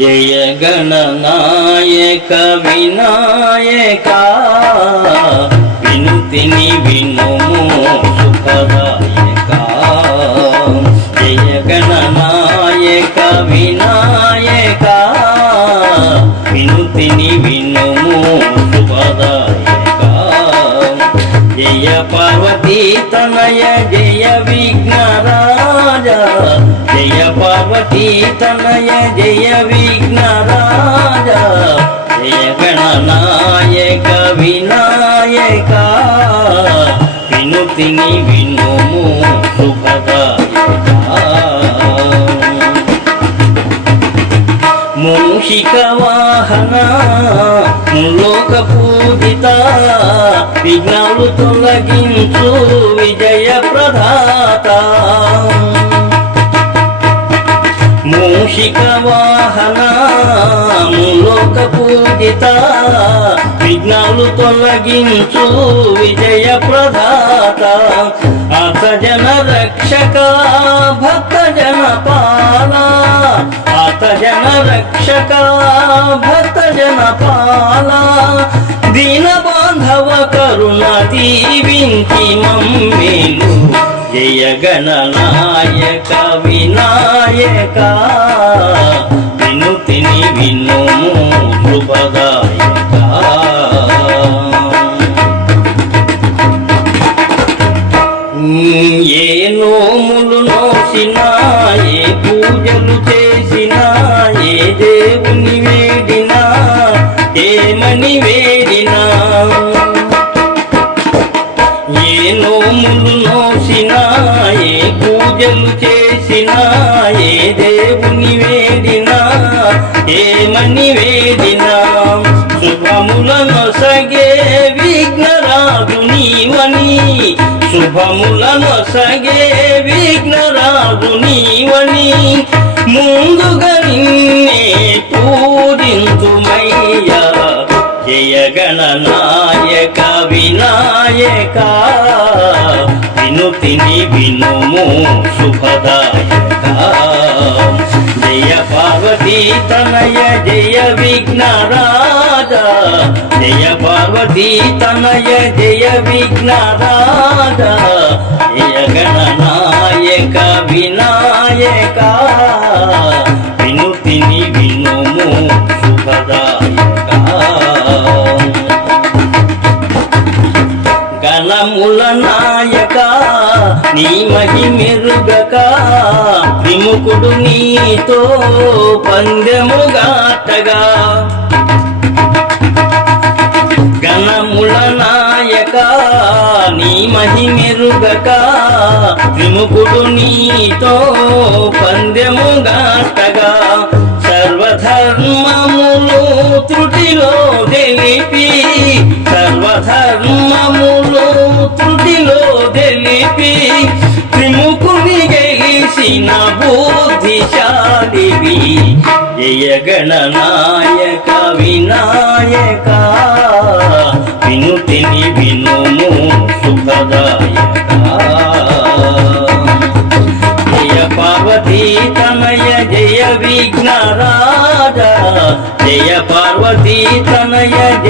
జయ గణనాయక వినాయక వినుతిని వినుము సుఖదాయక. జయ గణనాయక వినాయక వినుతిని వినుము శుభదాయక జయ పార్వతీ తనయ జయ విఘ్నరా పార్వతీ తనయ జయ విఘ్నరాజ జయ గణనాయక వినాయక వినుతిని వినుము శుభదాయక మూషిక వాహన లోక పూజిత విఘ్నాలు తొలగించు విజయ ప్రదాత వాహన పూజిత విఘ్నాలు తొలగించు విజయ ప్రదాత. అతజన రక్షక భక్త జన పాల అతజన రక్షక భక్త జన పాల దీన బాంధవ కరుణ దీవించి మమ్మేలు జయ గణనాయక వినాయక. శక్తిని వినుము శుభదాయక ఏ నోములు నోసినా ఏ పూజలు చేసినా ఏ దేవుని వేడినా ఏమని వేడినా. ఏ నోములు నోసినా ఏ పూజలు చేసినా ఏ దేవుని వేడినా. ఏమని వేదిన? శుభములను సగే విఘ్నరాజు నీవని శుభములను సగే విఘ్నరాజు నీవని ముందుగా నిన్నే పూజించుమయ్యా. జయ గణనాయక వినాయక. వినుతిని వినుము శుభదాయక. తనయ జయ విఘ్నరాజ జయ పార్వతీ తనయ జయ విఘ్నరాజ జయ గణనాయక వినాయకా. బలముల నాయక నీ మహిమెరుగక విముకుడు నీతో పందెముగాటగా గణముల నాయక నీ మహిమెరుగక విముకుడు నీతో పందెముగాటగా సర్వధర్మములు త్రుటిలో తెలిపి సర్వధర్మములు త్రుటిలో తెలిపి త్రిముఖుని గెలిచిన బుద్ధిశాలివి. జయగణ నాయక వినాయక వినుతిని వినుము సుఖదాయక. జయ పార్వతీ తనయ జయ విఘ్నరాజ. జయ పార్వతీ తనయ జయ